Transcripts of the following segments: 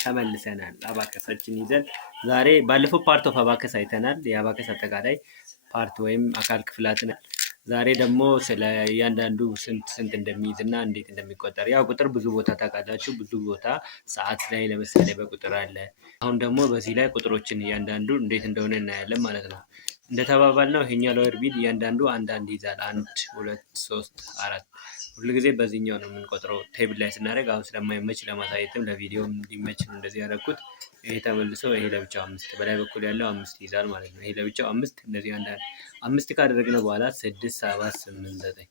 ተመልሰናል አባከሳችን ይዘን ዛሬ ባለፈው ፓርት ኦፍ አባከስ አይተናል። የአባከስ አጠቃላይ ፓርት ወይም አካል ክፍላትን ዛሬ ደግሞ ስለ እያንዳንዱ ስንት እንደሚይዝና እንዴት እንደሚቆጠር ያው ቁጥር ብዙ ቦታ ታውቃላችሁ። ብዙ ቦታ ሰዓት ላይ ለምሳሌ በቁጥር አለ። አሁን ደግሞ በዚህ ላይ ቁጥሮችን እያንዳንዱ እንዴት እንደሆነ እናያለን ማለት ነው። እንደተባባልነው ይሄኛው ሎወር ቢድ እያንዳንዱ አንዳንድ ይዛል 1 2 3 4 ሁሉ ጊዜ በዚህኛው ነው የምንቆጥረው። ቴብል ላይ ስናደርግ አሁን ስለማይመች ለማሳየትም ለቪዲዮም እንዲመች ነው እንደዚህ ያደረኩት። ይሄ ተመልሶ ይሄ ለብቻው 5 በላይ በኩል ያለው 5 ይዛል ማለት ነው። ይሄ ለብቻው 5 እንደዚህ አንዳንድ 5 ካደረግነው በኋላ 6 7 8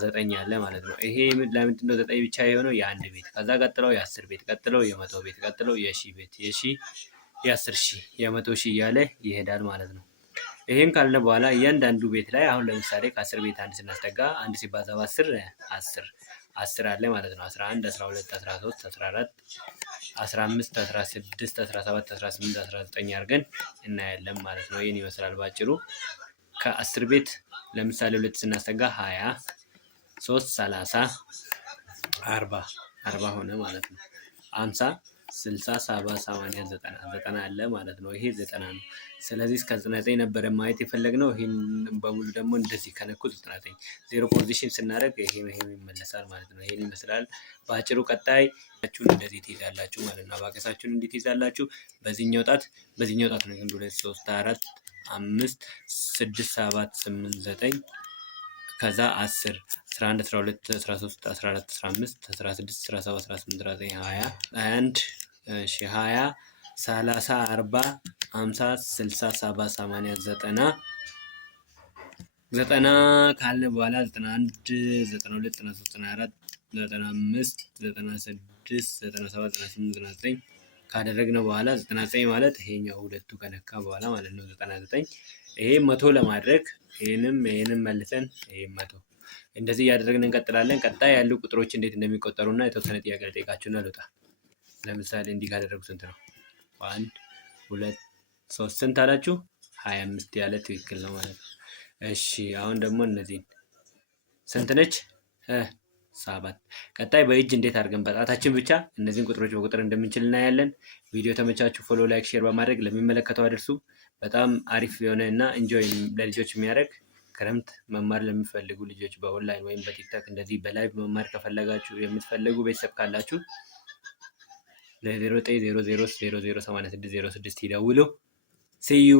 9 ያለ ማለት ነው። ይሄ ለምንድን ነው 9 ብቻ የሆነው? የአንድ ቤት ከዛ ቀጥለው የ10 ቤት ቀጥለው የ100 ቤት ቀጥለው የ1000 ቤት የ10000 የ100000 እያለ ይሄዳል ማለት ነው። ይሄን ካልነ በኋላ እያንዳንዱ ቤት ላይ አሁን ለምሳሌ ከ10 ቤት አንድ ስናስጠጋ አንድ ሲባዛ በ10 10 አለ ማለት ነው። 11 12 13 14 15 16 17 18 19 አድርገን እናያለን ማለት ነው። ይሄን ይመስላል ባጭሩ። ከ10 ቤት ለምሳሌ 2 ስናስጠጋ 20 3 30 40 ሆነ ማለት ነው። 50 60 70 80 90 አለ ማለት ነው። ይሄ 90 ነው። ስለዚህ እስከ 99 ነበር ማየት የፈለግነው። ይሄን በሙሉ ደግሞ እንደዚህ ከነኩት 99 ዜሮ ፖዚሽን ስናደርግ ይሄ ይመለሳል ማለት ነው። ይሄን ይመስላል ባጭሩ። ቀጣይ እንደዚህ ትይዛላችሁ ማለት ነው። አባከሳችሁን እንዴት ትይዛላችሁ? በዚህኛው ጣት ነው። 1 2 3 4 5 6 7 8 9 ከዛ 10 11 12 13 14 15 16 17 18 19 20 21 20 30 40 50 60 70 80 90 ካለ በኋላ 91 92 93 94 95 96 97 98 99 ካደረግነው በኋላ 99 ማለት ይሄኛው ሁለቱ ከነካ በኋላ ማለት ነው። 99 ይሄ 100 ለማድረግ ይሄንም መልሰን ይሄ 100 እንደዚህ እያደረግን እንቀጥላለን። ቀጣይ ያሉ ቁጥሮች እንዴት እንደሚቆጠሩና የተወሰነ ጥያቄ ልጠይቃችሁና ልውጣ። ለምሳሌ እንዲህ ካደረጉ ስንት ነው? 1 2 3 ስንት አላችሁ? 25 ያለ ትክክል ነው ማለት ነው። እሺ አሁን ደግሞ እነዚህን ስንት ነች? 7 ቀጣይ በእጅ እንዴት አድርገን በጣታችን ብቻ እነዚህን ቁጥሮች በቁጥር እንደምንችል እናያለን። ቪዲዮ ተመቻችሁ ፎሎ፣ ላይክ፣ ሼር በማድረግ ለሚመለከተው አድርሱ። በጣም አሪፍ የሆነ እና ኢንጆይ ለልጆች የሚያደርግ ክረምት መማር ለሚፈልጉ ልጆች በኦንላይን ወይም በቲክታክ እንደዚህ በላይቭ መማር ከፈለጋችሁ የምትፈልጉ ቤተሰብ ካላችሁ ለ0900008606 ይደውሉ። ሲዩ